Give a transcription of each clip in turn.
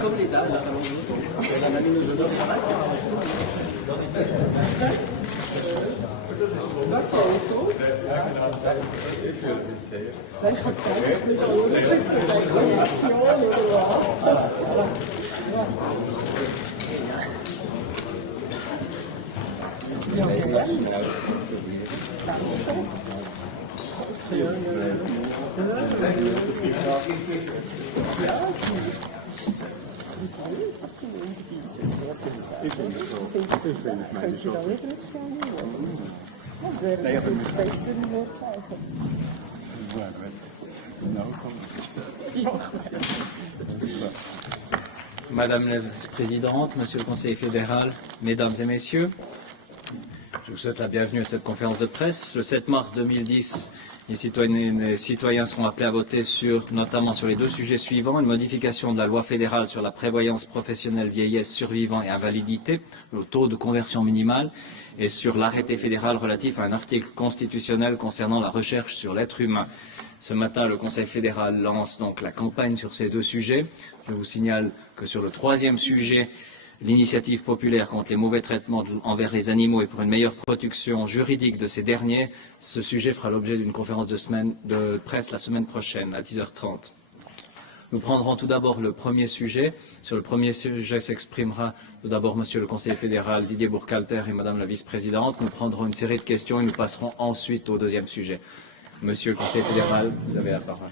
Comme les dames, on a mis nos odeurs de travail. Madame la Vice-Présidente, Monsieur le Conseiller fédéral, Mesdames et Messieurs, je vous souhaite la bienvenue à cette conférence de presse. Le 7 mars 2010, les citoyennes et les citoyens seront appelés à voter notamment sur les deux sujets suivants, une modification de la loi fédérale sur la prévoyance professionnelle vieillesse, survivant et invalidité, le taux de conversion minimal, et sur l'arrêté fédéral relatif à un article constitutionnel concernant la recherche sur l'être humain. Ce matin, le Conseil fédéral lance donc la campagne sur ces deux sujets. Je vous signale que sur le troisième sujet, l'initiative populaire contre les mauvais traitements envers les animaux et pour une meilleure protection juridique de ces derniers, ce sujet fera l'objet d'une conférence de presse la semaine prochaine à 10h30. Nous prendrons tout d'abord le premier sujet. Sur le premier sujet s'exprimera tout d'abord Monsieur le Conseiller fédéral Didier Burkhalter et Madame la Vice-Présidente. Nous prendrons une série de questions et nous passerons ensuite au deuxième sujet. Monsieur le Conseiller fédéral, vous avez la parole.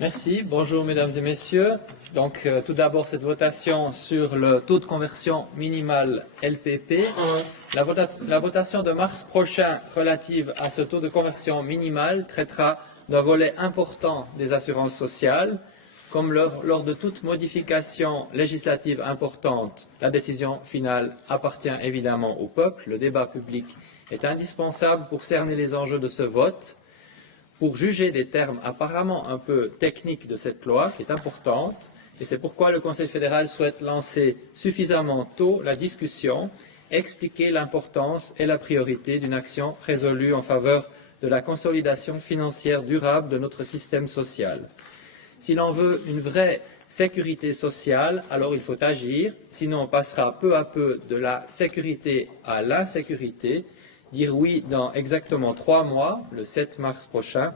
Merci. Bonjour mesdames et messieurs. Donc tout d'abord cette votation sur le taux de conversion minimal LPP. La votation de mars prochain relative à ce taux de conversion minimal traitera d'un volet important des assurances sociales. Comme lors de toute modification législative importante, la décision finale appartient évidemment au peuple. Le débat public est indispensable pour cerner les enjeux de ce vote. Pour juger des termes apparemment un peu techniques de cette loi, qui est importante, et c'est pourquoi le Conseil fédéral souhaite lancer suffisamment tôt la discussion, expliquer l'importance et la priorité d'une action résolue en faveur de la consolidation financière durable de notre système social. Si l'on veut une vraie sécurité sociale, alors il faut agir, sinon on passera peu à peu de la sécurité à l'insécurité. Dire oui dans exactement 3 mois, le 7 mars prochain,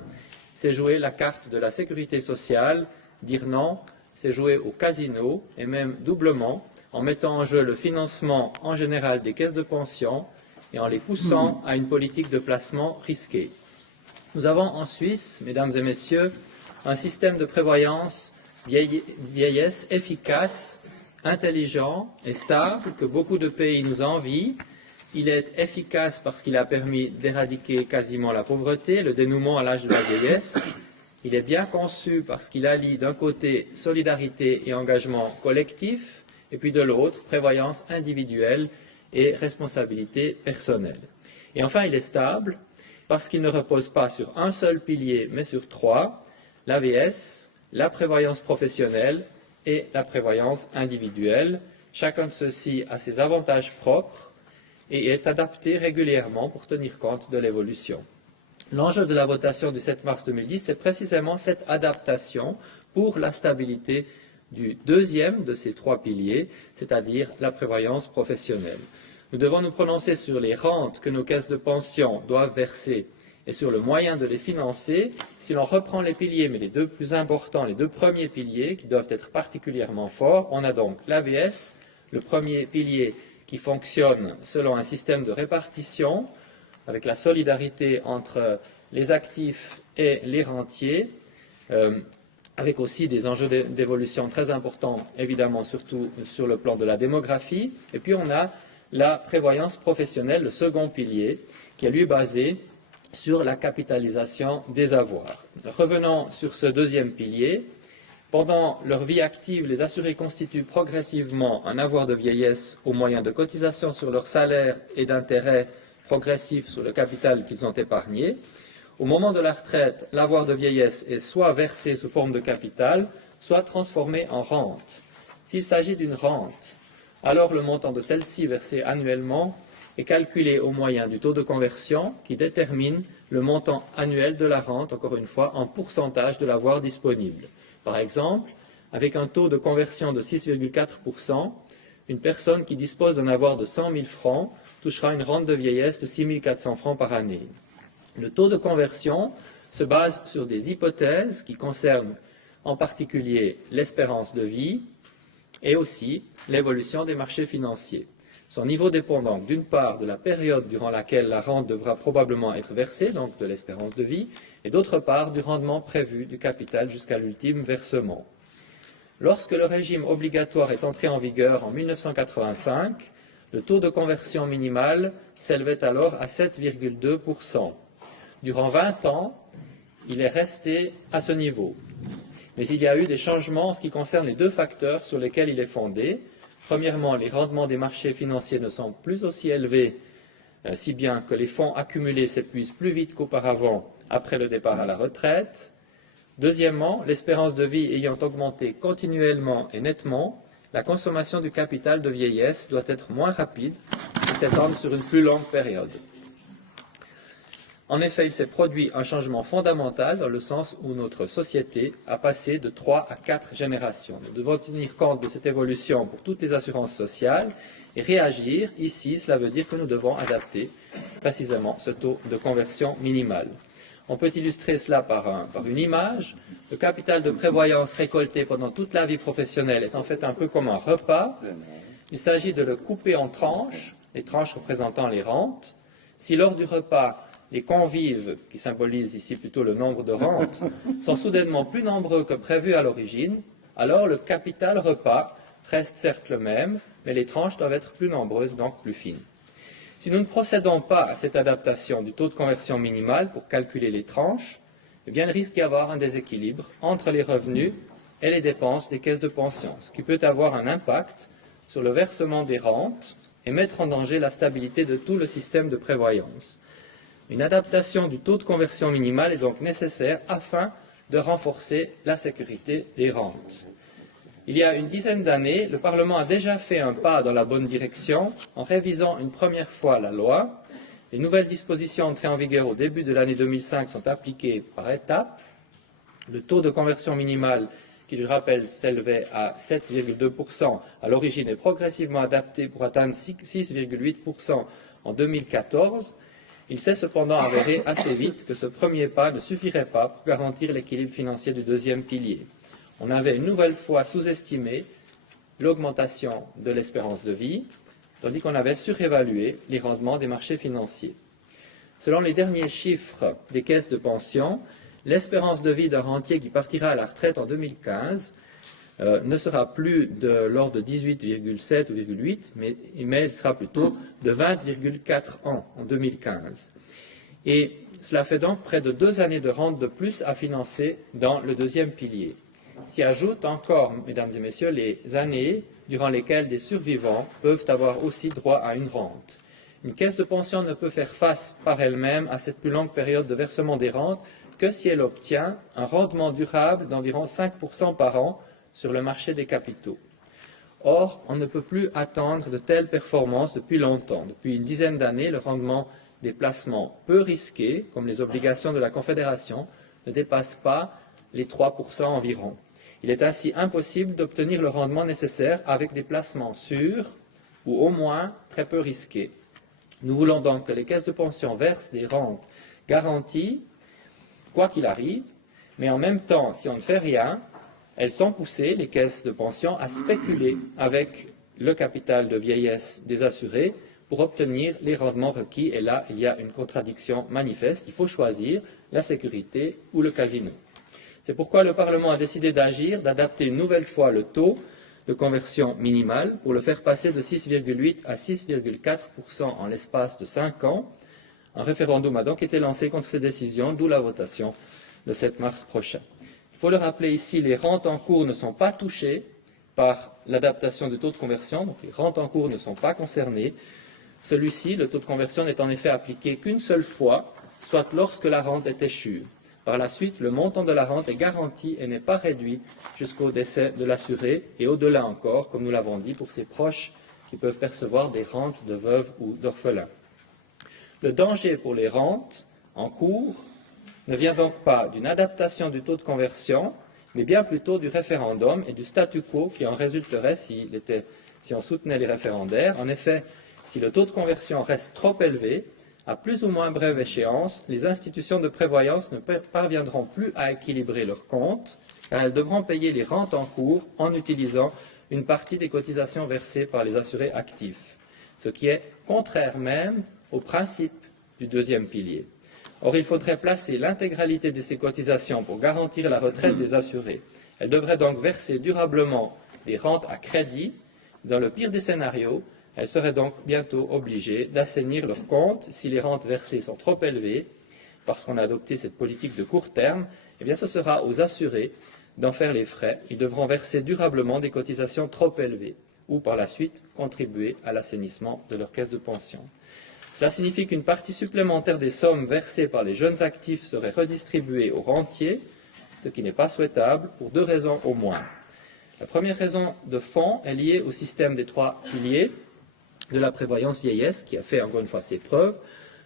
c'est jouer la carte de la sécurité sociale. Dire non, c'est jouer au casino, et même doublement, en mettant en jeu le financement en général des caisses de pension et en les poussant à une politique de placement risquée. Nous avons en Suisse, mesdames et messieurs, un système de prévoyance vieillesse efficace, intelligent et stable que beaucoup de pays nous envient. Il est efficace parce qu'il a permis d'éradiquer quasiment la pauvreté, le dénouement à l'âge de la vieillesse. Il est bien conçu parce qu'il allie d'un côté solidarité et engagement collectif, et puis de l'autre prévoyance individuelle et responsabilité personnelle. Et enfin, il est stable parce qu'il ne repose pas sur un seul pilier, mais sur 3, l'AVS, la prévoyance professionnelle et la prévoyance individuelle. Chacun de ceux-ci a ses avantages propres et est adapté régulièrement pour tenir compte de l'évolution. L'enjeu de la votation du 7 mars 2010, c'est précisément cette adaptation pour la stabilité du deuxième de ces 3 piliers, c'est-à-dire la prévoyance professionnelle. Nous devons nous prononcer sur les rentes que nos caisses de pension doivent verser et sur le moyen de les financer. Si l'on reprend les piliers, mais les 2 plus importants, les 2 premiers piliers qui doivent être particulièrement forts, on a donc l'AVS, le premier pilier qui fonctionne selon un système de répartition avec la solidarité entre les actifs et les rentiers, avec aussi des enjeux d'évolution très importants, évidemment, surtout sur le plan de la démographie. Et puis on a la prévoyance professionnelle, le second pilier, qui est lui basé sur la capitalisation des avoirs. Revenons sur ce deuxième pilier. Pendant leur vie active, les assurés constituent progressivement un avoir de vieillesse au moyen de cotisations sur leur salaire et d'intérêts progressifs sur le capital qu'ils ont épargné. Au moment de la retraite, l'avoir de vieillesse est soit versé sous forme de capital, soit transformé en rente. S'il s'agit d'une rente, alors le montant de celle-ci versé annuellement est calculé au moyen du taux de conversion qui détermine le montant annuel de la rente, encore une fois, en pourcentage de l'avoir disponible. Par exemple, avec un taux de conversion de 6,4%, une personne qui dispose d'un avoir de 100 000 francs touchera une rente de vieillesse de 6 400 francs par année. Le taux de conversion se base sur des hypothèses qui concernent en particulier l'espérance de vie et aussi l'évolution des marchés financiers. Son niveau dépend donc d'une part de la période durant laquelle la rente devra probablement être versée, donc de l'espérance de vie, et d'autre part du rendement prévu du capital jusqu'à l'ultime versement. Lorsque le régime obligatoire est entré en vigueur en 1985, le taux de conversion minimal s'élevait alors à 7,2%. Durant 20 ans, il est resté à ce niveau. Mais il y a eu des changements en ce qui concerne les deux facteurs sur lesquels il est fondé. Premièrement, les rendements des marchés financiers ne sont plus aussi élevés, si bien que les fonds accumulés s'épuisent plus vite qu'auparavant après le départ à la retraite. Deuxièmement, l'espérance de vie ayant augmenté continuellement et nettement, la consommation du capital de vieillesse doit être moins rapide et s'étendre sur une plus longue période. En effet, il s'est produit un changement fondamental dans le sens où notre société a passé de 3 à 4 générations. Nous devons tenir compte de cette évolution pour toutes les assurances sociales et réagir. Ici, cela veut dire que nous devons adapter précisément ce taux de conversion minimal. On peut illustrer cela par une image. Le capital de prévoyance récolté pendant toute la vie professionnelle est en fait un peu comme un repas. Il s'agit de le couper en tranches, les tranches représentant les rentes. Si lors du repas, les convives, qui symbolisent ici plutôt le nombre de rentes, sont soudainement plus nombreux que prévu à l'origine, alors le capital repas reste certes le même, mais les tranches doivent être plus nombreuses, donc plus fines. Si nous ne procédons pas à cette adaptation du taux de conversion minimal pour calculer les tranches, eh bien, il risque d'y avoir un déséquilibre entre les revenus et les dépenses des caisses de pension, ce qui peut avoir un impact sur le versement des rentes et mettre en danger la stabilité de tout le système de prévoyance. Une adaptation du taux de conversion minimal est donc nécessaire afin de renforcer la sécurité des rentes. Il y a une dizaine d'années, le Parlement a déjà fait un pas dans la bonne direction en révisant une première fois la loi. Les nouvelles dispositions entrées en vigueur au début de l'année 2005 sont appliquées par étapes. Le taux de conversion minimal, qui, je rappelle, s'élevait à 7,2% à l'origine, est progressivement adapté pour atteindre 6,8% en 2014. Il s'est cependant avéré assez vite que ce premier pas ne suffirait pas pour garantir l'équilibre financier du deuxième pilier. On avait une nouvelle fois sous-estimé l'augmentation de l'espérance de vie, tandis qu'on avait surévalué les rendements des marchés financiers. Selon les derniers chiffres des caisses de pension, l'espérance de vie d'un rentier qui partira à la retraite en 2015 ne sera plus de l'ordre de 18,7 ou 18,8, mais elle sera plutôt de 20,4 ans en 2015. Et cela fait donc près de 2 années de rente de plus à financer dans le deuxième pilier. S'y ajoutent encore, mesdames et messieurs, les années durant lesquelles des survivants peuvent avoir aussi droit à une rente. Une caisse de pension ne peut faire face par elle-même à cette plus longue période de versement des rentes que si elle obtient un rendement durable d'environ 5% par an sur le marché des capitaux. Or, on ne peut plus attendre de telles performances depuis longtemps. Depuis une dizaine d'années, le rendement des placements peu risqués, comme les obligations de la Confédération, ne dépasse pas les 3% environ. Il est ainsi impossible d'obtenir le rendement nécessaire avec des placements sûrs ou au moins très peu risqués. Nous voulons donc que les caisses de pension versent des rentes garanties, quoi qu'il arrive, mais en même temps, si on ne fait rien, elles sont poussées, les caisses de pension, à spéculer avec le capital de vieillesse des assurés pour obtenir les rendements requis. Et là, il y a une contradiction manifeste. Il faut choisir la sécurité ou le casino. C'est pourquoi le Parlement a décidé d'agir, d'adapter une nouvelle fois le taux de conversion minimale pour le faire passer de 6,8 à 6,4% en l'espace de 5 ans. Un référendum a donc été lancé contre ces décisions, d'où la votation le 7 mars prochain. Il faut le rappeler ici, les rentes en cours ne sont pas touchées par l'adaptation du taux de conversion, donc les rentes en cours ne sont pas concernées. Celui-ci, le taux de conversion, n'est en effet appliqué qu'une seule fois, soit lorsque la rente est échue. Par la suite, le montant de la rente est garanti et n'est pas réduit jusqu'au décès de l'assuré et au-delà encore, comme nous l'avons dit, pour ses proches qui peuvent percevoir des rentes de veuves ou d'orphelins. Le danger pour les rentes en cours ne vient donc pas d'une adaptation du taux de conversion, mais bien plutôt du référendum et du statu quo qui en résulterait si on soutenait les référendaires. En effet, si le taux de conversion reste trop élevé, à plus ou moins brève échéance, les institutions de prévoyance ne parviendront plus à équilibrer leurs comptes, car elles devront payer les rentes en cours en utilisant une partie des cotisations versées par les assurés actifs, ce qui est contraire même au principe du deuxième pilier. Or, il faudrait placer l'intégralité de ces cotisations pour garantir la retraite des assurés. Elles devraient donc verser durablement des rentes à crédit. Dans le pire des scénarios, elles seraient donc bientôt obligées d'assainir leurs comptes si les rentes versées sont trop élevées. Parce qu'on a adopté cette politique de court terme, eh bien ce sera aux assurés d'en faire les frais. Ils devront verser durablement des cotisations trop élevées ou par la suite contribuer à l'assainissement de leur caisse de pension. Cela signifie qu'une partie supplémentaire des sommes versées par les jeunes actifs serait redistribuée aux rentiers, ce qui n'est pas souhaitable pour 2 raisons au moins. La première raison de fond est liée au système des 3 piliers de la prévoyance vieillesse qui a fait encore une fois ses preuves.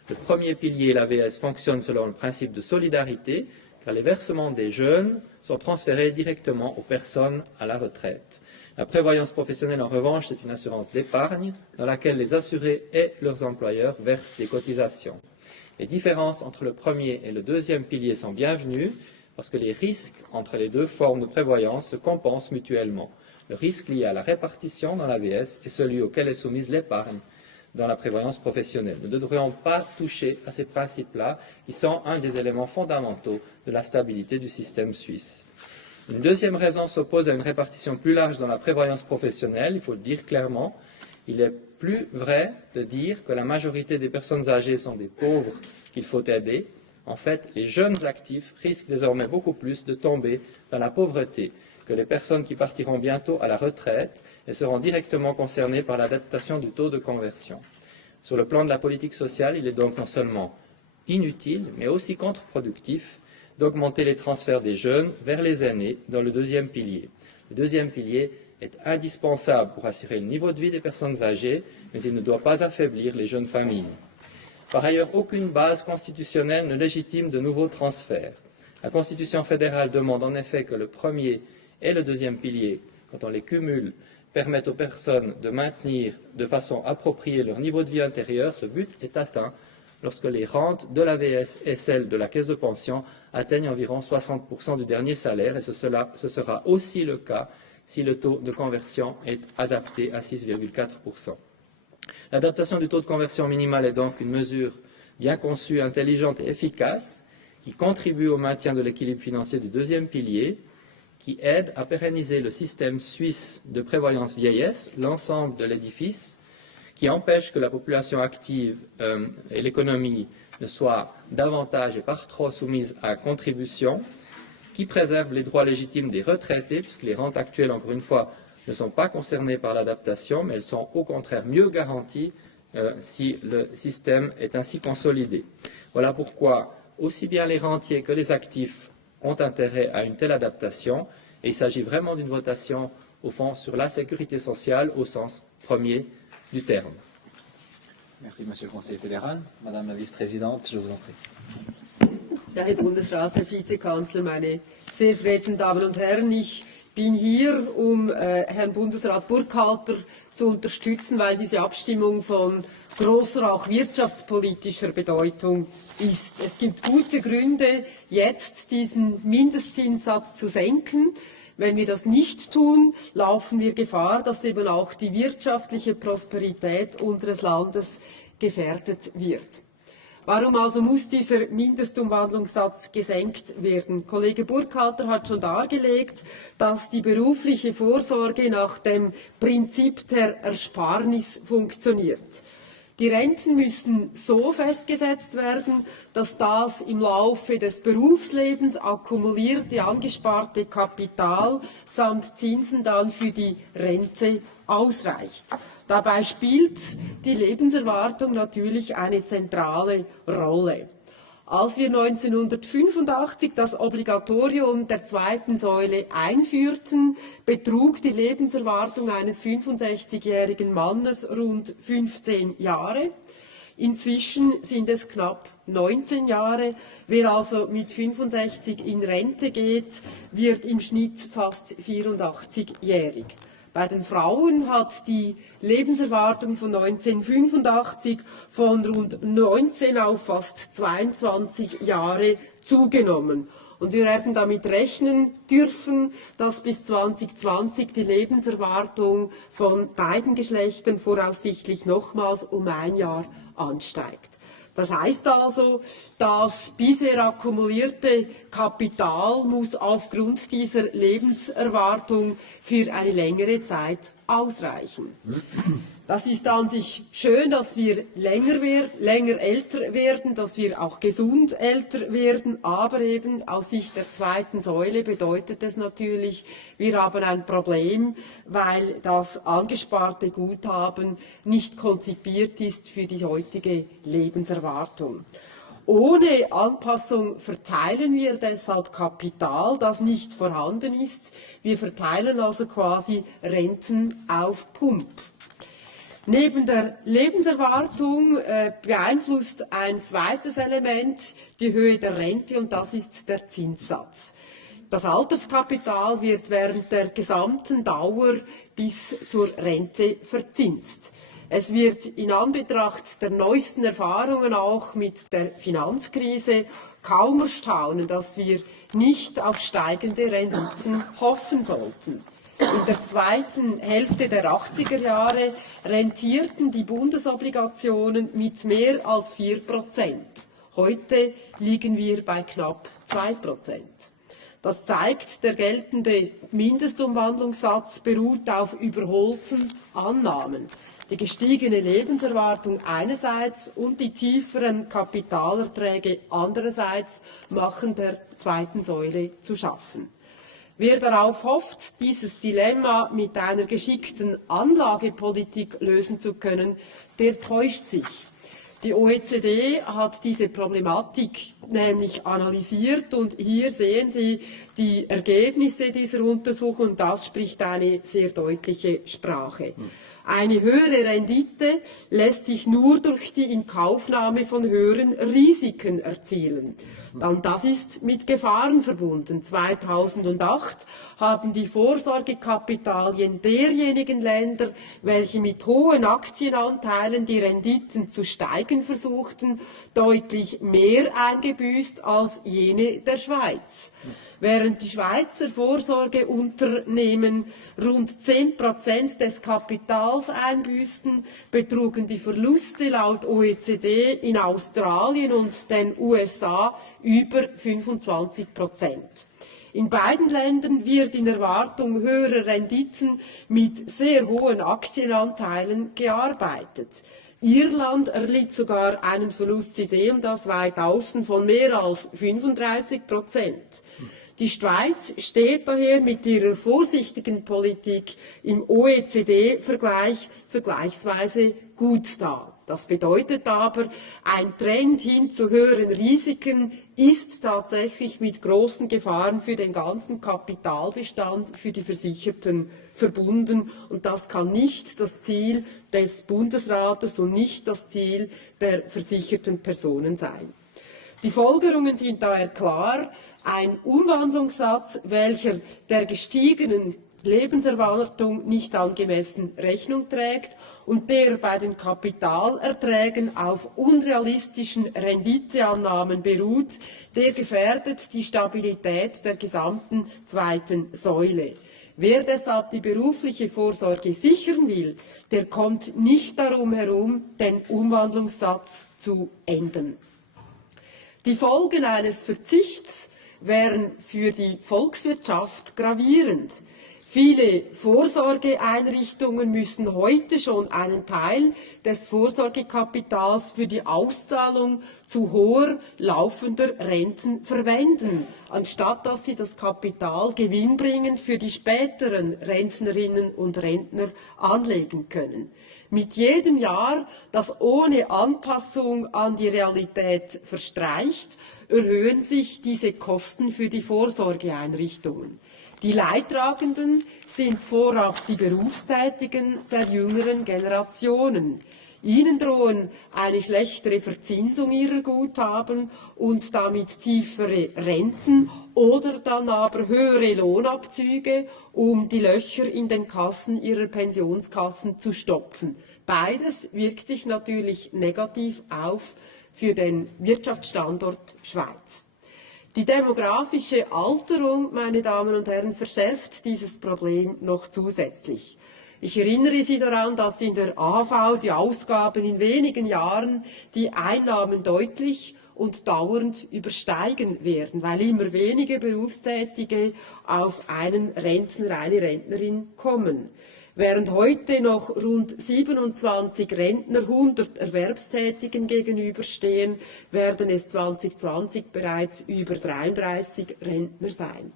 Le premier pilier, l'AVS, fonctionne selon le principe de solidarité car les versements des jeunes sont transférés directement aux personnes à la retraite. La prévoyance professionnelle, en revanche, c'est une assurance d'épargne dans laquelle les assurés et leurs employeurs versent des cotisations. Les différences entre le premier et le deuxième pilier sont bienvenues parce que les risques entre les 2 formes de prévoyance se compensent mutuellement. Le risque lié à la répartition dans l'AVS est celui auquel est soumise l'épargne dans la prévoyance professionnelle. Nous ne devrions pas toucher à ces principes-là, qui sont un des éléments fondamentaux de la stabilité du système suisse. Une deuxième raison s'oppose à une répartition plus large dans la prévoyance professionnelle, il faut le dire clairement. Il est plus vrai de dire que la majorité des personnes âgées sont des pauvres qu'il faut aider. En fait, les jeunes actifs risquent désormais beaucoup plus de tomber dans la pauvreté que les personnes qui partiront bientôt à la retraite et seront directement concernées par l'adaptation du taux de conversion. Sur le plan de la politique sociale, il est donc non seulement inutile, mais aussi contre-productif d'augmenter les transferts des jeunes vers les aînés dans le deuxième pilier. Le deuxième pilier est indispensable pour assurer le niveau de vie des personnes âgées, mais il ne doit pas affaiblir les jeunes familles. Par ailleurs, aucune base constitutionnelle ne légitime de nouveaux transferts. La Constitution fédérale demande en effet que le premier et le deuxième pilier, quand on les cumule, permettent aux personnes de maintenir de façon appropriée leur niveau de vie intérieur. Ce but est atteint lorsque les rentes de l'AVS et celles de la caisse de pension atteignent environ 60% du dernier salaire, et ce sera aussi le cas si le taux de conversion est adapté à 6,4%. L'adaptation du taux de conversion minimal est donc une mesure bien conçue, intelligente et efficace qui contribue au maintien de l'équilibre financier du deuxième pilier, qui aide à pérenniser le système suisse de prévoyance vieillesse, l'ensemble de l'édifice, qui empêche que la population active et l'économie ne soient davantage et par trop soumises à contribution, qui préserve les droits légitimes des retraités, puisque les rentes actuelles, encore une fois, ne sont pas concernées par l'adaptation, mais elles sont au contraire mieux garanties si le système est ainsi consolidé. Voilà pourquoi aussi bien les rentiers que les actifs ont intérêt à une telle adaptation, et il s'agit vraiment d'une votation, au fond, sur la sécurité sociale au sens premier du terme. Merci, Monsieur le Conseiller fédéral. Madame la Vice-présidente, je vous en prie. Ja, Herr Bundesrat, Herr Vizekanzler, meine sehr verehrten Damen und Herren, ich bin hier, Herrn Bundesrat Burkhalter zu unterstützen, weil diese Abstimmung von großer, auch wirtschaftspolitischer Bedeutung ist. Es gibt gute Gründe, jetzt diesen Mindestzinssatz zu senken. Wenn wir das nicht tun, laufen wir Gefahr, dass eben auch die wirtschaftliche Prosperität unseres Landes gefährdet wird. Warum also muss dieser Mindestumwandlungssatz gesenkt werden? Kollege Burkhalter hat schon dargelegt, dass die berufliche Vorsorge nach dem Prinzip der Ersparnis funktioniert. Die Renten müssen so festgesetzt werden, dass das im Laufe des Berufslebens akkumulierte, angesparte Kapital samt Zinsen dann für die Rente ausreicht. Dabei spielt die Lebenserwartung natürlich eine zentrale Rolle. Als wir 1985 das Obligatorium der zweiten Säule einführten, betrug die Lebenserwartung eines 65-jährigen Mannes rund 15 Jahre. Inzwischen sind es knapp 19 Jahre. Wer also mit 65 in Rente geht, wird im Schnitt fast 84-jährig. Bei den Frauen hat die Lebenserwartung von 1985 von rund 19 auf fast 22 Jahre zugenommen. Und wir werden damit rechnen dürfen, dass bis 2020 die Lebenserwartung von beiden Geschlechtern voraussichtlich nochmals um 1 Jahr ansteigt. Das heißt also, das bisher akkumulierte Kapital muss aufgrund dieser Lebenserwartung für eine längere Zeit ausreichen. Das ist an sich schön, dass wir länger älter werden, dass wir auch gesund älter werden, aber eben aus Sicht der zweiten Säule bedeutet es natürlich, wir haben ein Problem, weil das angesparte Guthaben nicht konzipiert ist für die heutige Lebenserwartung. Ohne Anpassung verteilen wir deshalb Kapital, das nicht vorhanden ist. Wir verteilen also quasi Renten auf Pump. Neben der Lebenserwartung beeinflusst ein zweites Element die Höhe der Rente und das ist der Zinssatz. Das Alterskapital wird während der gesamten Dauer bis zur Rente verzinst. Es wird in Anbetracht der neuesten Erfahrungen auch mit der Finanzkrise kaum erstaunen, dass wir nicht auf steigende Renditen hoffen sollten. In der zweiten Hälfte der 80er Jahre rentierten die Bundesobligationen mit mehr als 4%. Heute liegen wir bei knapp 2%. Das zeigt, der geltende Mindestumwandlungssatz beruht auf überholten Annahmen. Die gestiegene Lebenserwartung einerseits und die tieferen Kapitalerträge andererseits machen der zweiten Säule zu schaffen. Wer darauf hofft, dieses Dilemma mit einer geschickten Anlagepolitik lösen zu können, der täuscht sich. Die OECD hat diese Problematik nämlich analysiert und hier sehen Sie die Ergebnisse dieser Untersuchung und das spricht eine sehr deutliche Sprache. Eine höhere Rendite lässt sich nur durch die Inkaufnahme von höheren Risiken erzielen. Und das ist mit Gefahren verbunden. 2008 haben die Vorsorgekapitalien derjenigen Länder, welche mit hohen Aktienanteilen die Renditen zu steigern versuchten, deutlich mehr eingebüßt als jene der Schweiz. Während die Schweizer Vorsorgeunternehmen rund 10% des Kapitals einbüßten, betrugen die Verluste laut OECD in Australien und den USA über 25%. In beiden Ländern wird in Erwartung höherer Renditen mit sehr hohen Aktienanteilen gearbeitet. Irland erlitt sogar einen Verlust, Sie sehen das weit außen, von mehr als 35%. Die Schweiz steht daher mit ihrer vorsichtigen Politik im OECD-Vergleich vergleichsweise gut da. Das bedeutet aber, ein Trend hin zu höheren Risiken ist tatsächlich mit großen Gefahren für den ganzen Kapitalbestand, für die Versicherten verbunden und das kann nicht das Ziel des Bundesrates und nicht das Ziel der versicherten Personen sein. Die Folgerungen sind daher klar. Ein Umwandlungssatz, welcher der gestiegenen Lebenserwartung nicht angemessen Rechnung trägt und der bei den Kapitalerträgen auf unrealistischen Renditeannahmen beruht, der gefährdet die Stabilität der gesamten zweiten Säule. Wer deshalb die berufliche Vorsorge sichern will, der kommt nicht darum herum, den Umwandlungssatz zu ändern. Die Folgen eines Verzichts wären für die Volkswirtschaft gravierend. Viele Vorsorgeeinrichtungen müssen heute schon einen Teil des Vorsorgekapitals für die Auszahlung zu hoher laufender Renten verwenden, anstatt dass sie das Kapital gewinnbringend für die späteren Rentnerinnen und Rentner anlegen können. Mit jedem Jahr, das ohne Anpassung an die Realität verstreicht, erhöhen sich diese Kosten für die Vorsorgeeinrichtungen. Die Leidtragenden sind vorab die Berufstätigen der jüngeren Generationen. Ihnen drohen eine schlechtere Verzinsung ihrer Guthaben und damit tiefere Renten oder dann aber höhere Lohnabzüge, um die Löcher in den Kassen ihrer Pensionskassen zu stopfen. Beides wirkt sich natürlich negativ auf für den Wirtschaftsstandort Schweiz. Die demografische Alterung, meine Damen und Herren, verschärft dieses Problem noch zusätzlich. Ich erinnere Sie daran, dass in der AHV die Ausgaben in wenigen Jahren die Einnahmen deutlich und dauernd übersteigen werden, weil immer weniger Berufstätige auf einen Rentner, eine Rentnerin kommen. Während heute noch rund 27 Rentner 100 Erwerbstätigen gegenüberstehen, werden es 2020 bereits über 33 Rentner sein.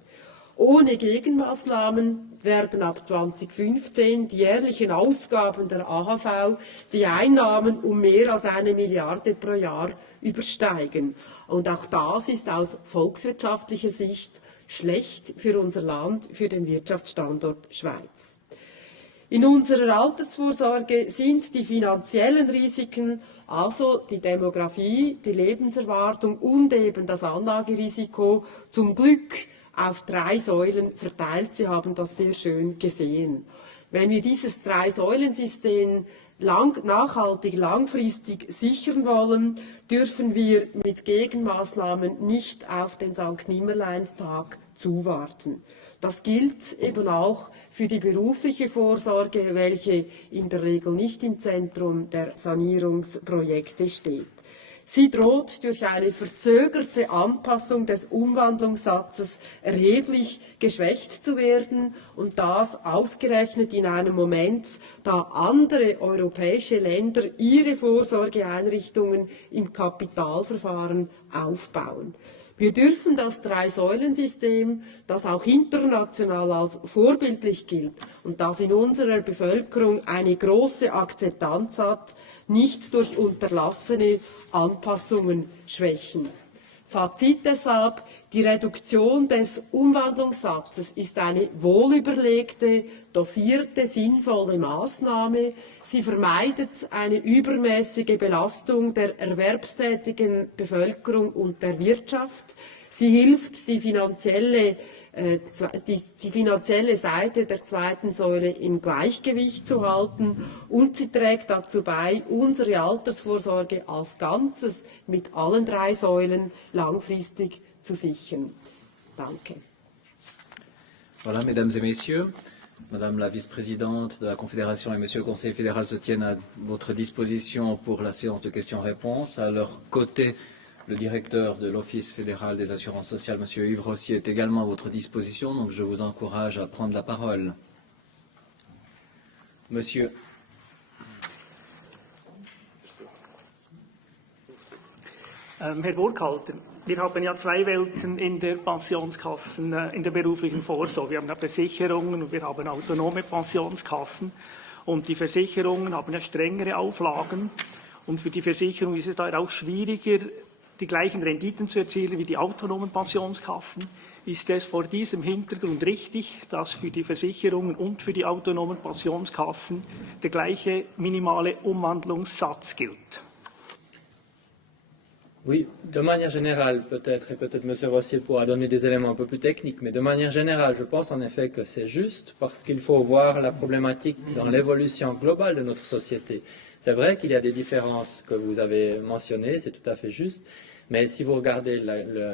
Ohne Gegenmaßnahmen werden ab 2015 die jährlichen Ausgaben der AHV die Einnahmen um mehr als 1 Milliarde pro Jahr übersteigen. Und auch das ist aus volkswirtschaftlicher Sicht schlecht für unser Land, für den Wirtschaftsstandort Schweiz. In unserer Altersvorsorge sind die finanziellen Risiken, also die Demografie, die Lebenserwartung und eben das Anlagerisiko, zum Glück auf 3 Säulen verteilt. Sie haben das sehr schön gesehen. Wenn wir dieses 3-Säulen-System nachhaltig, langfristig sichern wollen, dürfen wir mit Gegenmaßnahmen nicht auf den Sankt-Nimmerleins-Tag zuwarten. Das gilt eben auch für die berufliche Vorsorge, welche in der Regel nicht im Zentrum der Sanierungsprojekte steht. Sie droht durch eine verzögerte Anpassung des Umwandlungssatzes erheblich geschwächt zu werden und das ausgerechnet in einem Moment, da andere europäische Länder ihre Vorsorgeeinrichtungen im Kapitalverfahren aufbauen. Wir dürfen das 3-Säulen-System, das auch international als vorbildlich gilt und das in unserer Bevölkerung eine große Akzeptanz hat, nicht durch unterlassene Anpassungen schwächen. Fazit deshalb, die Reduktion des Umwandlungssatzes ist eine wohlüberlegte, dosierte, sinnvolle Maßnahme. Sie vermeidet eine übermäßige Belastung der erwerbstätigen Bevölkerung und der Wirtschaft. Sie hilft, die finanzielle Seite der 2. Säule im Gleichgewicht zu halten und sie trägt dazu bei, unsere Altersvorsorge als Ganzes mit allen 3 Säulen langfristig zu sichern. Danke. Voilà, Mesdames et Messieurs, Madame la Vice-Présidente de la Confédération et Monsieur le Conseiller fédéral se tiennent à votre disposition pour la séance de questions-réponses. À leur côté, le directeur de l'Office fédéral des assurances sociales, M. Yves Rossier, est également à votre disposition, donc je vous encourage à prendre la parole. Monsieur. Herr Burkhalter, wir haben ja 2 Welten in der Pensionskassen, in der beruflichen Vorsorge. Wir haben ja Versicherungen und wir haben autonome Pensionskassen. Und die Versicherungen haben ja strengere Auflagen. Und für die Versicherung ist es da auch schwieriger, die gleichen Renditen zu erzielen wie die autonomen Pensionskassen. Ist es vor diesem Hintergrund richtig, dass für die Versicherungen und für die autonomen Pensionskassen der gleiche minimale Umwandlungssatz gilt? Oui, de manière générale, peut-être, et peut-être M. Rossier pourra donner des éléments un peu plus techniques, mais de manière générale, je pense en effet que c'est juste parce qu'il faut voir la problématique dans l'évolution globale de notre société. C'est vrai qu'il y a des différences que vous avez mentionnées, c'est tout à fait juste, mais si vous regardez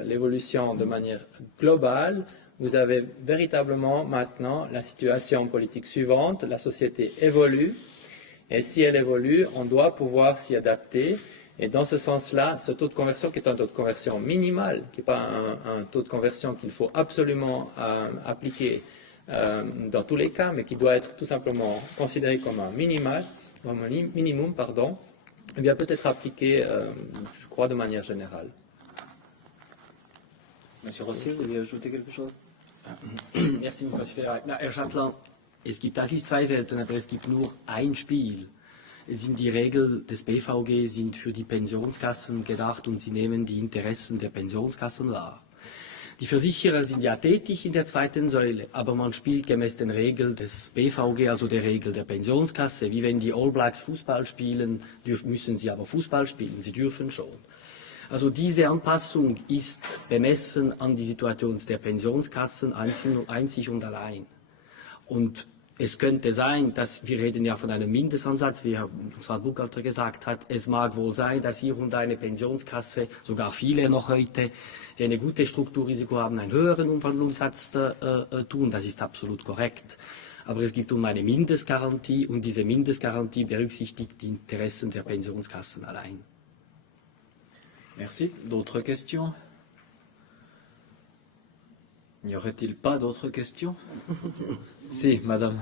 l'évolution de manière globale, vous avez véritablement maintenant la situation politique suivante, la société évolue, et si elle évolue, on doit pouvoir s'y adapter. Et dans ce sens-là, ce taux de conversion qui est un taux de conversion minimal, qui n'est pas un taux de conversion qu'il faut absolument appliquer dans tous les cas, mais qui doit être tout simplement considéré comme un minimum, eh bien peut être appliqué, je crois, de manière générale. Monsieur Rossi, vous voulez ajouter quelque chose? Merci, Herr Konseifederal. Na, Herr Schattler, es gibt tatsächlich zwei Welten, aber es gibt nur ein Spiel. Es sind die Regeln des BVG sind für die Pensionskassen gedacht und sie nehmen die Interessen der Pensionskassen wahr. Die Versicherer sind ja tätig in der zweiten Säule, aber man spielt gemäß den Regeln des BVG, also der Regel der Pensionskasse. Wie wenn die All Blacks Fußball spielen, müssen sie aber Fußball spielen, sie dürfen schon. Also diese Anpassung ist bemessen an die Situation der Pensionskassen einzig und allein. Und es könnte sein, dass wir reden ja von einem Mindestansatz, wie Herr Buchhalter gesagt hat. Es mag wohl sein, dass hier und eine Pensionskasse, sogar viele noch heute, die eine gute Strukturrisiko haben, einen höheren Umwandlungssatz tun. Das ist absolut korrekt. Aber es gibt eine Mindestgarantie und diese Mindestgarantie berücksichtigt die Interessen der Pensionskassen allein. Merci. D'autres questions? N'y aurait-il pas d'autres questions? Si, madame.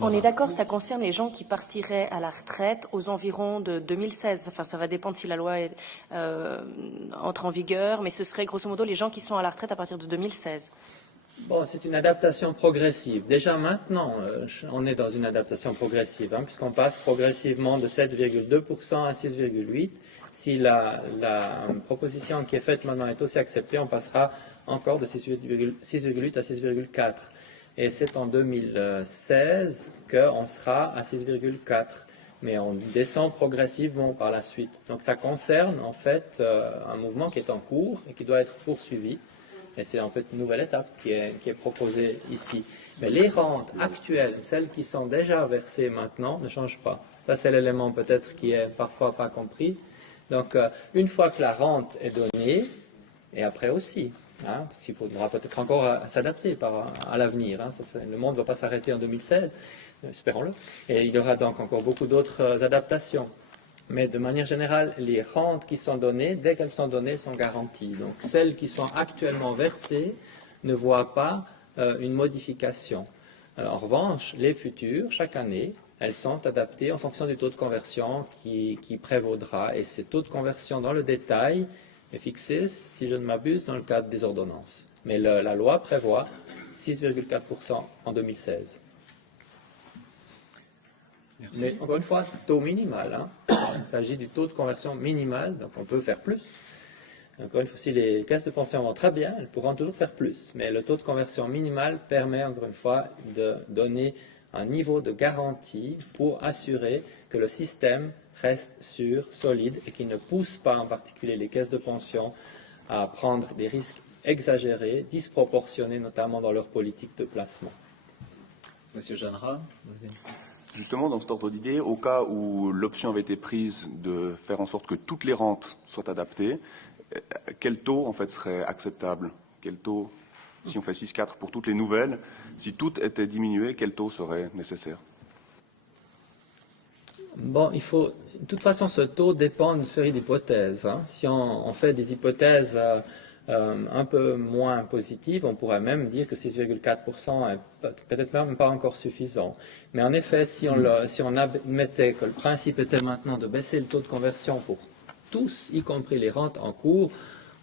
On est d'accord, ça concerne les gens qui partiraient à la retraite aux environs de 2016. Enfin, ça va dépendre si la loi entre en vigueur, mais ce serait grosso modo les gens qui sont à la retraite à partir de 2016. Bon, c'est une adaptation progressive. Déjà maintenant, on est dans une adaptation progressive, puisqu'on passe progressivement de 7,2% à 6,8%. Si la proposition qui est faite maintenant est aussi acceptée, on passera encore de 6,8 à 6,4. Et c'est en 2016 qu'on sera à 6,4. Mais on descend progressivement par la suite. Donc ça concerne en fait un mouvement qui est en cours et qui doit être poursuivi. Et c'est en fait une nouvelle étape qui est proposée ici. Mais les rentes actuelles, celles qui sont déjà versées maintenant, ne changent pas. Ça, c'est l'élément peut-être qui est parfois pas compris. Donc, une fois que la rente est donnée, et après aussi, parce qu'il faudra peut-être encore s'adapter à l'avenir. Le monde ne va pas s'arrêter en 2016, espérons-le. Et il y aura donc encore beaucoup d'autres adaptations. Mais de manière générale, les rentes qui sont données, dès qu'elles sont données, sont garanties. Donc, celles qui sont actuellement versées ne voient pas une modification. En revanche, les futures, chaque année, elles sont adaptées en fonction du taux de conversion qui prévaudra. Et ce taux de conversion dans le détail est fixé, si je ne m'abuse, dans le cadre des ordonnances. Mais la loi prévoit 6,4% en 2016. Merci. Mais encore une fois, taux minimal. Il s'agit du taux de conversion minimal, donc on peut faire plus. Encore une fois, si les caisses de pension vont très bien, elles pourront toujours faire plus. Mais le taux de conversion minimal permet, encore une fois, de donner un niveau de garantie pour assurer que le système reste sûr, solide et qu'il ne pousse pas en particulier les caisses de pension à prendre des risques exagérés, disproportionnés, notamment dans leur politique de placement. Monsieur Jeannera, Justement, dans cet ordre d'idée, au cas où l'option avait été prise de faire en sorte que toutes les rentes soient adaptées, quel taux en fait serait acceptable? Quel taux, si on fait 6,4 pour toutes les nouvelles, si tout était diminué, quel taux serait nécessaire? Bon, de toute façon, ce taux dépend d'une série d'hypothèses. Si on fait des hypothèses un peu moins positives, on pourrait même dire que 6,4% est peut-être même pas encore suffisant. Mais en effet, si on admettait que le principe était maintenant de baisser le taux de conversion pour tous, y compris les rentes en cours,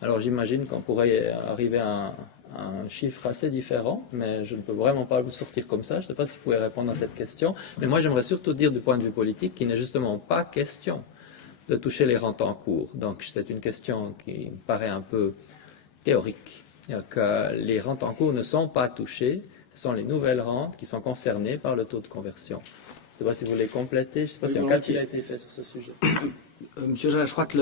alors j'imagine qu'on pourrait arriver à un chiffre assez différent, mais je ne peux vraiment pas vous sortir comme ça. Je ne sais pas si vous pouvez répondre à cette question. Mais moi, j'aimerais surtout dire du point de vue politique qu'il n'est justement pas question de toucher les rentes en cours. Donc, c'est une question qui me paraît un peu théorique. Que les rentes en cours ne sont pas touchées. Ce sont les nouvelles rentes qui sont concernées par le taux de conversion. Je ne sais pas si vous voulez compléter. Je ne sais pas si un calcul a été fait sur ce sujet. Monsieur Jean, je crois que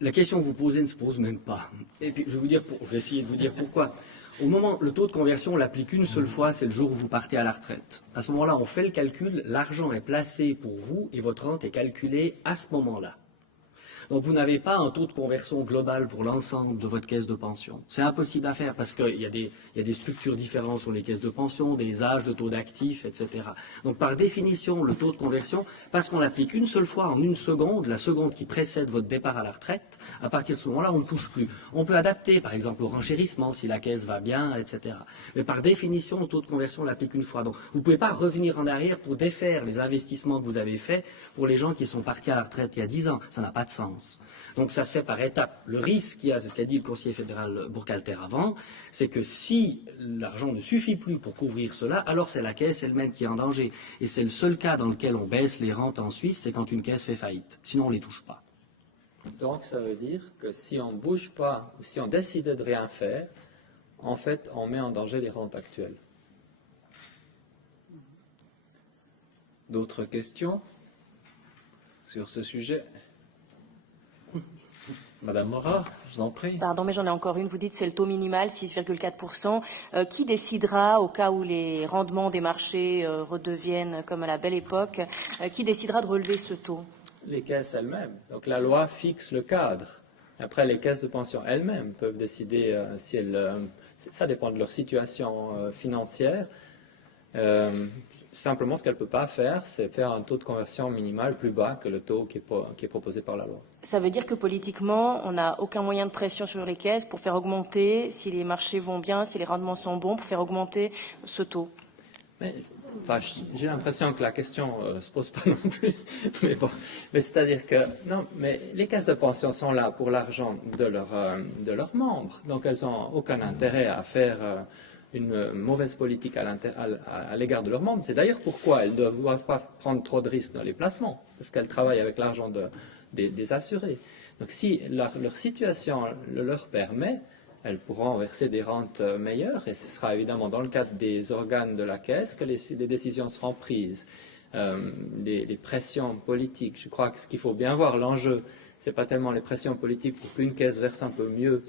la question que vous posez ne se pose même pas. Et puis, je vais essayer de vous dire pourquoi. Au moment, le taux de conversion, on l'applique une seule fois, c'est le jour où vous partez à la retraite. À ce moment-là, on fait le calcul, l'argent est placé pour vous et votre rente est calculée à ce moment-là. Donc vous n'avez pas un taux de conversion global pour l'ensemble de votre caisse de pension. C'est impossible à faire parce qu'il y a des structures différentes sur les caisses de pension, des âges de taux d'actifs, etc. Donc par définition, le taux de conversion, parce qu'on l'applique une seule fois en une seconde, la seconde qui précède votre départ à la retraite, à partir de ce moment-là, on ne touche plus. On peut adapter, par exemple, au renchérissement si la caisse va bien, etc. Mais par définition, le taux de conversion, on l'applique une fois. Donc vous ne pouvez pas revenir en arrière pour défaire les investissements que vous avez faits pour les gens qui sont partis à la retraite il y a 10 ans. Ça n'a pas de sens. Donc ça se fait par étapes. Le risque qu'il y a, c'est ce qu'a dit le conseiller fédéral Burkhalter avant, c'est que si l'argent ne suffit plus pour couvrir cela, alors c'est la caisse elle-même qui est en danger. Et c'est le seul cas dans lequel on baisse les rentes en Suisse, c'est quand une caisse fait faillite. Sinon, on ne les touche pas. Donc ça veut dire que si on ne bouge pas ou si on décide de rien faire, en fait, on met en danger les rentes actuelles. D'autres questions sur ce sujet? Madame Morat, je vous en prie. Pardon, mais j'en ai encore une. Vous dites c'est le taux minimal, 6,4%. Qui décidera, au cas où les rendements des marchés redeviennent comme à la belle époque, qui décidera de relever ce taux? Les caisses elles-mêmes. Donc la loi fixe le cadre. Après, les caisses de pension elles-mêmes peuvent décider si elles... ça dépend de leur situation financière. Simplement, ce qu'elle ne peut pas faire, c'est faire un taux de conversion minimal plus bas que le taux qui est proposé par la loi. Ça veut dire que politiquement, on n'a aucun moyen de pression sur les caisses pour faire augmenter, si les marchés vont bien, si les rendements sont bons, pour faire augmenter ce taux. Mais, enfin, j'ai l'impression que la question ne se pose pas non plus. Mais bon, mais c'est-à-dire que non, mais les caisses de pension sont là pour l'argent de leurs membres, donc elles n'ont aucun intérêt à faire une mauvaise politique à l'égard de leurs membres. C'est d'ailleurs pourquoi elles ne doivent pas prendre trop de risques dans les placements, parce qu'elles travaillent avec l'argent des assurés. Donc si leur situation le leur permet, elles pourront verser des rentes meilleures, et ce sera évidemment dans le cadre des organes de la Caisse que les décisions seront prises. Les pressions politiques, je crois que ce qu'il faut bien voir, l'enjeu, ce n'est pas tellement les pressions politiques pour qu'une caisse verse un peu mieux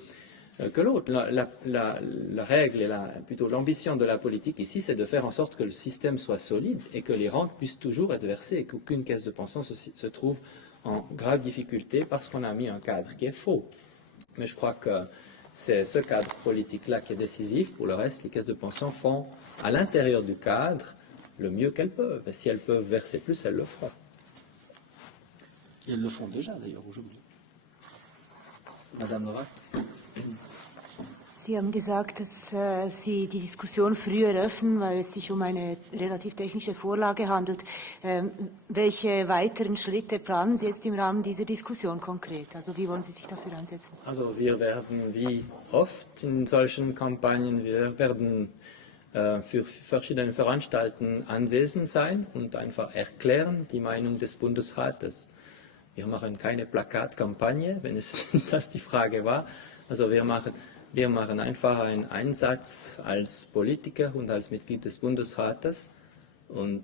que l'autre. La règle et plutôt l'ambition de la politique ici, c'est de faire en sorte que le système soit solide et que les rentes puissent toujours être versées et qu'aucune caisse de pension se trouve en grave difficulté parce qu'on a mis un cadre qui est faux. Mais je crois que c'est ce cadre politique-là qui est décisif. Pour le reste, les caisses de pension font à l'intérieur du cadre le mieux qu'elles peuvent. Et si elles peuvent verser plus, elles le feront. Et elles le font déjà d'ailleurs aujourd'hui. Madame Novak. Sie haben gesagt, dass Sie die Diskussion früh eröffnen, weil es sich eine relativ technische Vorlage handelt. Welche weiteren Schritte planen Sie jetzt im Rahmen dieser Diskussion konkret? Also wie wollen Sie sich dafür einsetzen? Also wir werden wie oft in solchen Kampagnen, wir werden für verschiedene Veranstaltungen anwesend sein und einfach erklären die Meinung des Bundesrates. Wir machen keine Plakatkampagne, wenn das die Frage war. Also wir machen einfach einen Einsatz als Politiker und als Mitglied des Bundesrates. Und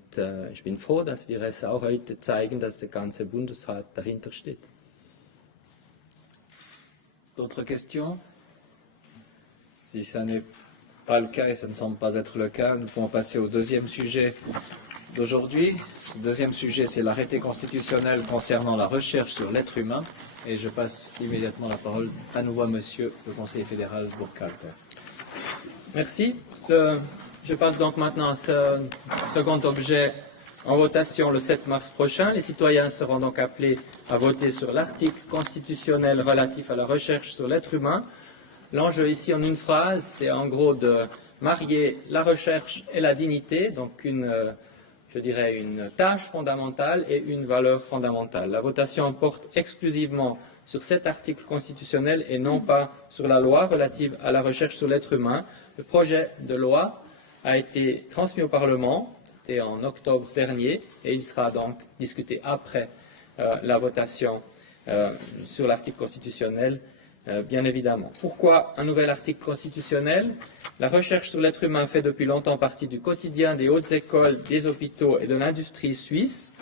ich bin froh, dass wir es auch heute zeigen, dass der ganze Bundesrat dahinter steht. D'autres questions? Si ça n'est pas le cas et ça ne semble pas être le cas, nous pouvons passer au deuxième sujet d'aujourd'hui. Le deuxième sujet, c'est l'arrêté constitutionnel concernant la recherche sur l'être humain. Et je passe immédiatement la parole à nouveau à Monsieur le conseiller fédéral Burkhalter. Merci. Je passe donc maintenant à ce second objet en votation le 7 mars prochain. Les citoyens seront donc appelés à voter sur l'article constitutionnel relatif à la recherche sur l'être humain. L'enjeu ici en une phrase, c'est en gros de marier la recherche et la dignité, donc je dirais une tâche fondamentale et une valeur fondamentale. La votation porte exclusivement sur cet article constitutionnel et non pas sur la loi relative à la recherche sur l'être humain. Le projet de loi a été transmis au Parlement et en octobre dernier et il sera donc discuté après la votation sur l'article constitutionnel, bien évidemment. Pourquoi un nouvel article constitutionnel? La recherche sur l'être humain fait depuis longtemps partie du quotidien des hautes écoles, des hôpitaux et de l'industrie suisse.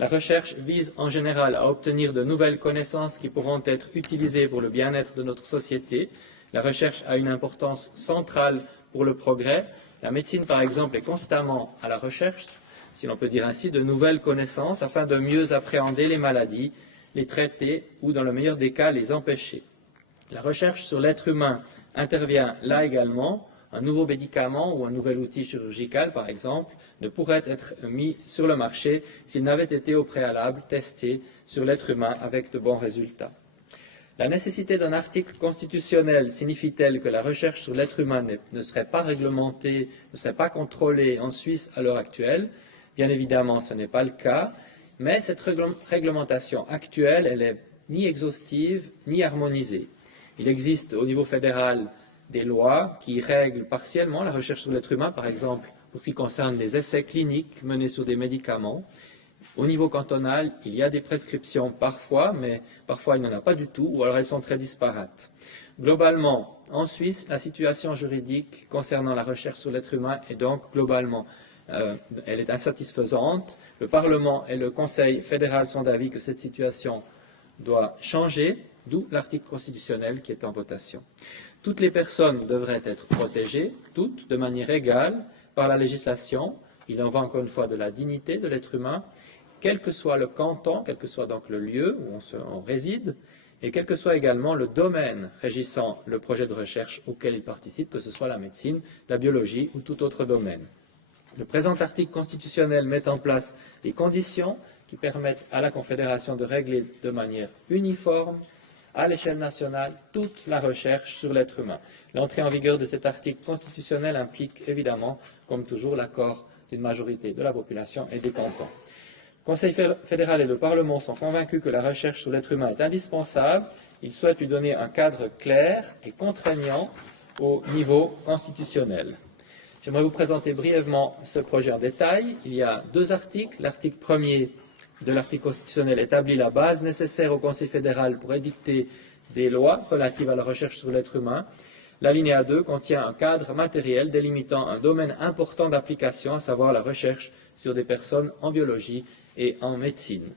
La recherche vise en général à obtenir de nouvelles connaissances qui pourront être utilisées pour le bien-être de notre société. La recherche a une importance centrale pour le progrès. La médecine, par exemple, est constamment à la recherche, si l'on peut dire ainsi, de nouvelles connaissances afin de mieux appréhender les maladies les traiter ou, dans le meilleur des cas, les empêcher. La recherche sur l'être humain intervient là également. Un nouveau médicament ou un nouvel outil chirurgical, par exemple, ne pourrait être mis sur le marché s'il n'avait été au préalable testé sur l'être humain avec de bons résultats. La nécessité d'un article constitutionnel signifie-t-elle que la recherche sur l'être humain ne serait pas réglementée, ne serait pas contrôlée en Suisse à l'heure actuelle? Bien évidemment, ce n'est pas le cas, mais cette réglementation actuelle, elle n'est ni exhaustive ni harmonisée. Il existe au niveau fédéral des lois qui règlent partiellement la recherche sur l'être humain, par exemple pour ce qui concerne les essais cliniques menés sur des médicaments. Au niveau cantonal, il y a des prescriptions parfois, mais parfois il n'y en a pas du tout, ou alors elles sont très disparates. Globalement, en Suisse, la situation juridique concernant la recherche sur l'être humain est donc globalement elle est insatisfaisante. Le Parlement et le Conseil fédéral sont d'avis que cette situation doit changer, d'où l'article constitutionnel qui est en votation. Toutes les personnes devraient être protégées, toutes, de manière égale, par la législation. Il en va encore une fois de la dignité de l'être humain, quel que soit le canton, quel que soit donc le lieu où on réside, et quel que soit également le domaine régissant le projet de recherche auquel il participe, que ce soit la médecine, la biologie ou tout autre domaine. Le présent article constitutionnel met en place les conditions qui permettent à la Confédération de régler de manière uniforme, à l'échelle nationale, toute la recherche sur l'être humain. L'entrée en vigueur de cet article constitutionnel implique évidemment, comme toujours, l'accord d'une majorité de la population et des cantons. Le Conseil fédéral et le Parlement sont convaincus que la recherche sur l'être humain est indispensable. Ils souhaitent lui donner un cadre clair et contraignant au niveau constitutionnel. J'aimerais vous présenter brièvement ce projet en détail. Il y a deux articles. L'article 1er de l'article constitutionnel établit la base nécessaire au Conseil fédéral pour édicter des lois relatives à la recherche sur l'être humain. L'alinéa 2 contient un cadre matériel délimitant un domaine important d'application, à savoir la recherche sur des personnes en biologie et en médecine.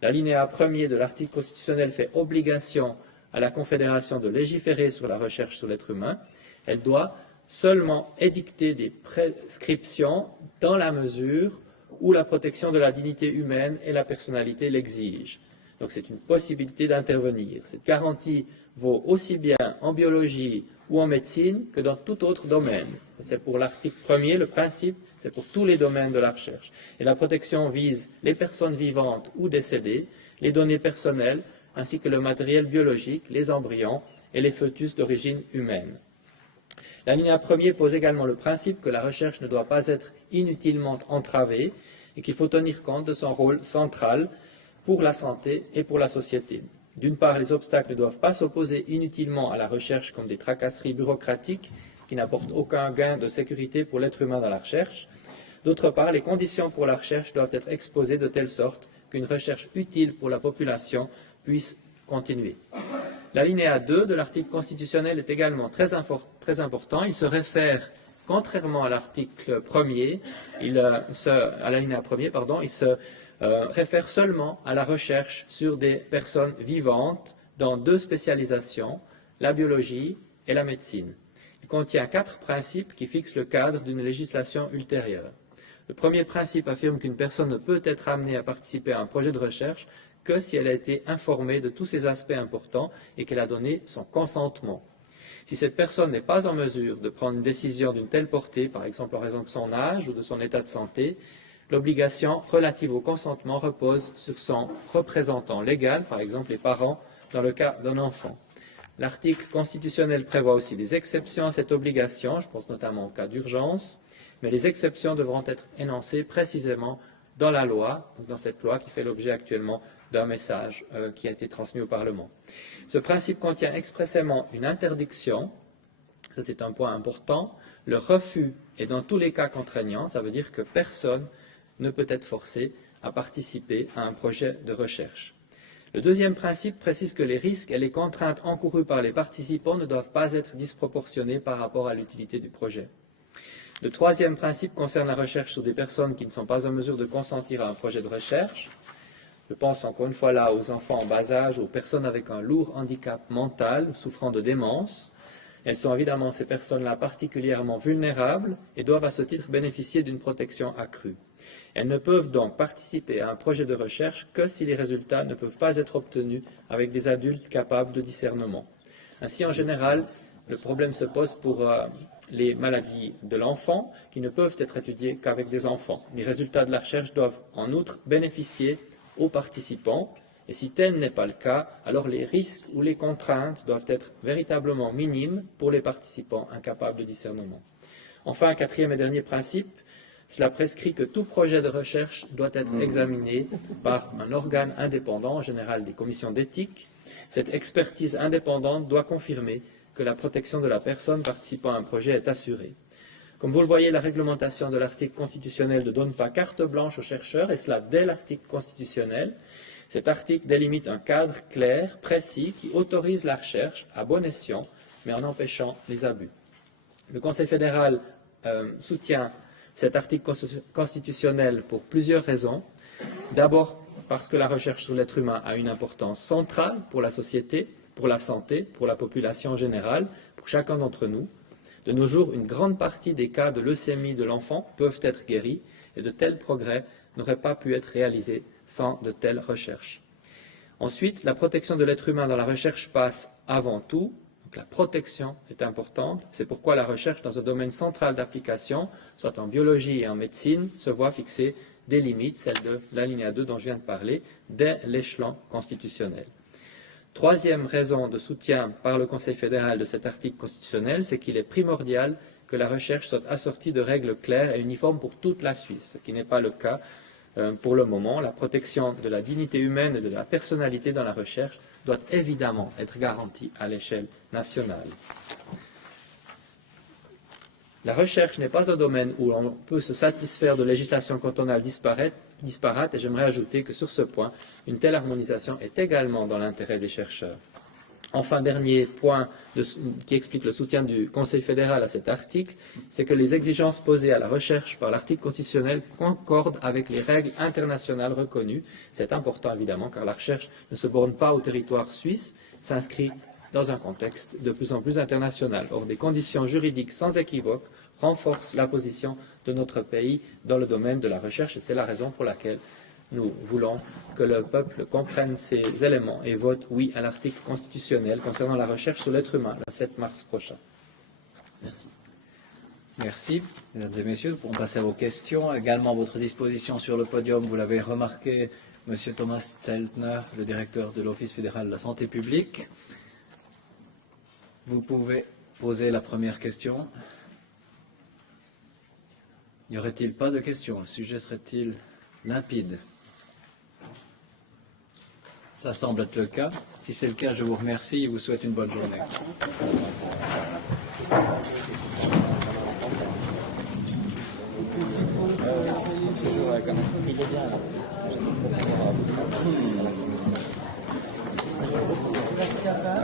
L'alinéa 1er de l'article constitutionnel fait obligation à la Confédération de légiférer sur la recherche sur l'être humain. Elle doit seulement édicter des prescriptions dans la mesure où la protection de la dignité humaine et la personnalité l'exigent. Donc c'est une possibilité d'intervenir. Cette garantie vaut aussi bien en biologie ou en médecine que dans tout autre domaine. C'est pour l'article 1er, le principe, c'est pour tous les domaines de la recherche. Et la protection vise les personnes vivantes ou décédées, les données personnelles, ainsi que le matériel biologique, les embryons et les fœtus d'origine humaine. L'alinéa 1er pose également le principe que la recherche ne doit pas être inutilement entravée et qu'il faut tenir compte de son rôle central pour la santé et pour la société. D'une part, les obstacles ne doivent pas s'opposer inutilement à la recherche comme des tracasseries bureaucratiques qui n'apportent aucun gain de sécurité pour l'être humain dans la recherche. D'autre part, les conditions pour la recherche doivent être exposées de telle sorte qu'une recherche utile pour la population puisse continuer. L'alinéa 2 de l'article constitutionnel est également très important. Il se réfère, contrairement à l'article 1er, à l'alinéa 1er, il se réfère seulement à la recherche sur des personnes vivantes dans deux spécialisations, la biologie et la médecine. Il contient 4 principes qui fixent le cadre d'une législation ultérieure. Le premier principe affirme qu'une personne ne peut être amenée à participer à un projet de recherche que si elle a été informée de tous ces aspects importants et qu'elle a donné son consentement. Si cette personne n'est pas en mesure de prendre une décision d'une telle portée, par exemple en raison de son âge ou de son état de santé, l'obligation relative au consentement repose sur son représentant légal, par exemple les parents, dans le cas d'un enfant. L'article constitutionnel prévoit aussi des exceptions à cette obligation, je pense notamment au cas d'urgence, mais les exceptions devront être énoncées précisément dans la loi, dans cette loi qui fait l'objet actuellement d'un message qui a été transmis au Parlement. Ce principe contient expressément une interdiction, ça c'est un point important, le refus est dans tous les cas contraignant, ça veut dire que personne ne peut être forcé à participer à un projet de recherche. Le deuxième principe précise que les risques et les contraintes encourues par les participants ne doivent pas être disproportionnés par rapport à l'utilité du projet. Le troisième principe concerne la recherche sur des personnes qui ne sont pas en mesure de consentir à un projet de recherche. Je pense encore une fois là aux enfants en bas âge, aux personnes avec un lourd handicap mental souffrant de démence. Elles sont évidemment ces personnes-là particulièrement vulnérables et doivent à ce titre bénéficier d'une protection accrue. Elles ne peuvent donc participer à un projet de recherche que si les résultats ne peuvent pas être obtenus avec des adultes capables de discernement. Ainsi, en général, le problème se pose pour les maladies de l'enfant qui ne peuvent être étudiées qu'avec des enfants. Les résultats de la recherche doivent en outre bénéficier aux participants et si tel n'est pas le cas, alors les risques ou les contraintes doivent être véritablement minimes pour les participants incapables de discernement. Enfin, un quatrième et dernier principe, cela prescrit que tout projet de recherche doit être examiné par un organe indépendant, en général des commissions d'éthique. Cette expertise indépendante doit confirmer que la protection de la personne participant à un projet est assurée. Comme vous le voyez, la réglementation de l'article constitutionnel ne donne pas carte blanche aux chercheurs, et cela dès l'article constitutionnel. Cet article délimite un cadre clair, précis, qui autorise la recherche à bon escient, mais en empêchant les abus. Le Conseil fédéral soutient cet article constitutionnel pour plusieurs raisons. D'abord, parce que la recherche sur l'être humain a une importance centrale pour la société, pour la santé, pour la population en général, pour chacun d'entre nous. De nos jours, une grande partie des cas de leucémie de l'enfant peuvent être guéris et de tels progrès n'auraient pas pu être réalisés sans de telles recherches. Ensuite, la protection de l'être humain dans la recherche passe avant tout. Donc, la protection est importante. C'est pourquoi la recherche dans un domaine central d'application, soit en biologie et en médecine, se voit fixer des limites, celles de l'alinéa 2 dont je viens de parler, dès l'échelon constitutionnel. Troisième raison de soutien par le Conseil fédéral de cet article constitutionnel, c'est qu'il est primordial que la recherche soit assortie de règles claires et uniformes pour toute la Suisse, ce qui n'est pas le cas pour le moment. La protection de la dignité humaine et de la personnalité dans la recherche doit évidemment être garantie à l'échelle nationale. La recherche n'est pas un domaine où l'on peut se satisfaire de législation cantonale disparate et j'aimerais ajouter que sur ce point, une telle harmonisation est également dans l'intérêt des chercheurs. Enfin, dernier point qui explique le soutien du Conseil fédéral à cet article, c'est que les exigences posées à la recherche par l'article constitutionnel concordent avec les règles internationales reconnues. C'est important évidemment car la recherche ne se borne pas au territoire suisse, s'inscrit dans un contexte de plus en plus international. Or, des conditions juridiques sans équivoque renforcent la position de notre pays dans le domaine de la recherche et c'est la raison pour laquelle nous voulons que le peuple comprenne ces éléments et vote oui à l'article constitutionnel concernant la recherche sur l'être humain le 7 mars prochain. Merci. Merci, mesdames et messieurs. Nous pourrons passer à vos questions. Également à votre disposition sur le podium, vous l'avez remarqué, M. Thomas Zeltner, le directeur de l'Office fédéral de la santé publique. Vous pouvez poser la première question. N'y aurait-il pas de questions? Le sujet serait-il limpide? Ça semble être le cas. Si c'est le cas, je vous remercie et vous souhaite une bonne journée.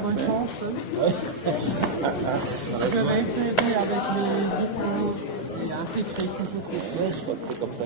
Bonne chance. Je vais t'aider avec les discours et intégrer toujours ces choses. Je crois que c'est comme ça.